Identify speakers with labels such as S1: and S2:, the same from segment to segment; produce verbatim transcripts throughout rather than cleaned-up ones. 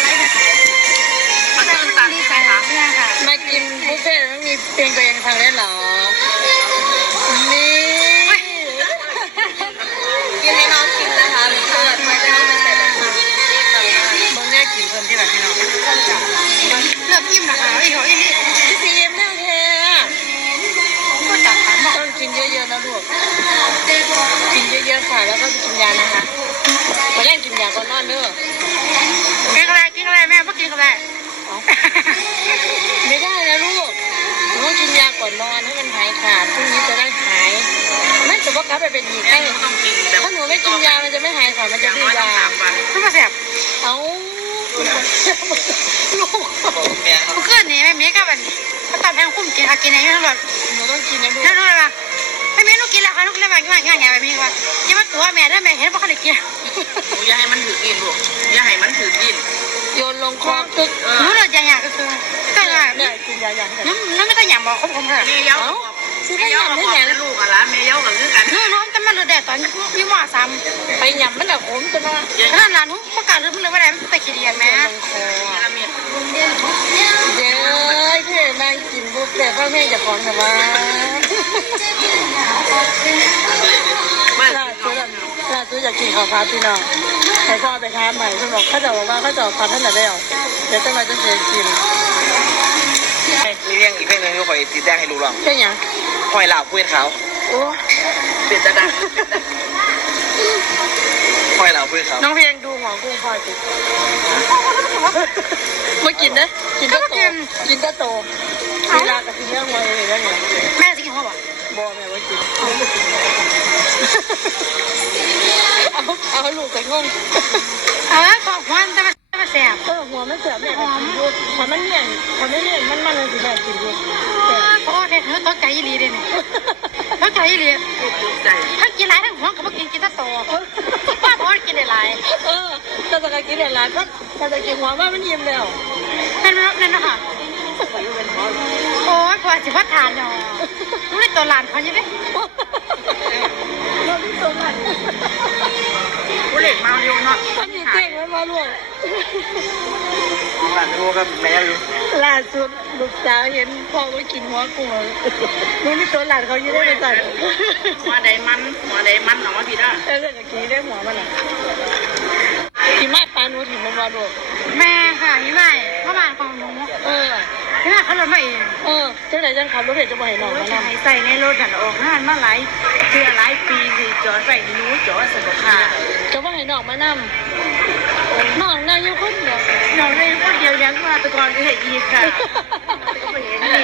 S1: อะไรเนี่ยมันตื่นตันใช่ไหมคะเนี่ยค่ะ
S2: มากินบุฟเฟ่ต์ไม่มีเพลงตัวเองทางเล่นหรอนี่กินให้น้องกินนะคะเป็นเพื่อนไม่ได้ไม่ใส่แบบนี้บางเนี่ยกินคนที่แบบพี่น้อง
S1: เลือกยิ้มนะคะไอ้เขาไอ้นี่
S2: พี่ซีเอ็มนั่งแท้
S1: ก็จับขันบอก
S2: ต้องกินเยอะๆนะลูกกินเยอะๆค่ะแล้วก็กินยานะคะมาแย่งกินยาก่อนนอนเด้อ
S1: กินอะไรกินอะไรแม่ไม่กินอะไร
S2: ไม่ได้นะลูกหนูต้องกินยาก่อนนอนให้มันหายขาดพรุ่งนี้จะได้หายไม่จะว่ากลับไปเป็นอีกได้ถ้าหนูไม่กินยามันจะไม่หายขาดมันจะดื้อยา
S1: ทุกมาแสบ
S2: เอาลูก
S1: เมื่อคืนนี้แม่เมย์กับมันเขาตัดแพงคุ้มกินอากินอะไรทั้งหมด
S2: หนูต้องกินนะลูก
S1: นั่นรู้เลยป่ะแม่เมย์ลูกกินแล้วค่ะลูกเล่นมาง่ายง่ายง่ายแบบนี้ว่ายิ่งมาตัวแม่ได้แม่เห็นว่าเขาได้กิน
S3: อย่าให้มันถือกินลูกอย่าให้มันถือกิน
S2: โยนลงคอตึก
S1: รู้เลยอย่างๆก็คือก็อย่าง
S2: เนี่ยกินยาอย่าง
S1: นั้นนั่นไม่ต้องอย่างบอกผมผมเลย
S3: เมย์เย้า
S2: ซื้อได้ยังได้ยัง
S3: ลูกอะไรเมย์เย้ากับคือกัน
S1: นู้นน้องแต่มันรู้แดดตอนยี่ห้อซ้
S2: ำไปยำมันแบบขมตัวน่ะ
S1: นั่นน่ะนู้นประกาศรู้มันเลยว่าอะไรมันไปขี้เดียนแม่
S2: เย้เพื่อนนั่งกินบุฟเฟ่ต์พ่อแม่จะฟ้องแต่ว่าล่าสุดล่าสุดอยากกินข้าวผัดพี่น้องให้พ่อไปทานใหม่เขาบอกเขาจะบอกว่าเขาจะฟันท่านไหนได้หรอเดี๋ยวจะมาจะเสียกิน
S3: นี่เรื่องอีกเรื่องนึงก็คอยติดแดงให้รู้หรอก
S2: เป็นยัง
S3: คอยเหล่าพูดเขา
S2: โอ้
S3: เป็นตาดังคอยเหล่าพูดเขา
S2: น้องเพียงดูหัวกุ้งพอจิมากินนะกินตะโตกินตะโตเวลากับกินเรื่องอะไรอะไรเงี้ย
S1: แม่จะกินหัวบ่
S2: บ่แม่ว่ากินเอาเอาลูกไปงง
S1: เออขอบคุณแต่มันแสบ
S2: เออหัวมันแสบเนี่ยหอมพอมันเนี่ยพอไม่เนี่ยมันมันเลยสิแม่กินดู
S1: โอ้เด็กเขาต้องใจดีเลยเนี่ยต้องใจดีถ้ากินหลายทั้งหัวก็ไม่กินกินตะโตว่าเพราะกินได้หลาย
S2: เออถ้าจะกินได้หลายก็ถ้าจะกินหัวว่ามันยิ้มแล้ว
S1: นั่นนั่นนะคะโอ้ยพอสิพัดทานเนาะรู้ได้ตัวหลานเขาใช่ไหม
S2: เราที่ตัวหลาน
S3: ผู้เล่นมาอยู่เนาะ
S2: ท่านมีเก่งแล้วมาล่วง
S3: หลานรู้ก็แม่อยู่
S2: ล่าสุดลูกสาวเห็นพ่อก็กินหัวกุ้งรู้นี่ตัวหลานเขายืดได้ไปจัด
S3: หัวใดมันหัวใดมันออกมาผิดอ่ะ
S2: เออเรื่องกี้ได้หัวมันอ่ะที่มาตาหนูถิ่นมันมาดู
S1: แม่ค่ะยี่ไม่พ่อบ้านของหนู
S2: เออ
S1: ที่แม่เขารถมาเอง
S2: เออเจ้าไหนจังขับรถเห็นจะมาเห็นหนองมา
S1: ใส่ในรถหันออกงานมาหลายเชื่อหลายปีสิจอดใส่นู้จอดสนุกค่ะ
S2: จะว่าให้หนองมานำหนองนายยุคนเดียว
S1: หนองนายยุคนเดียวยังมาตะกอนไปเห็นอีกค่ะก็ไปเห็นนี่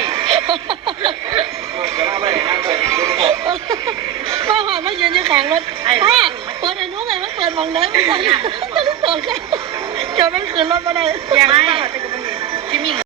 S2: ป้าหอมมายืนอยู่ข้างรถป้าเปิดไอ้นู้นไงมันเปิดมองได้ไม่ได้จะรู้ตัวแค่จอดมันคืนรถมาได้
S1: ยังไม่ที่มี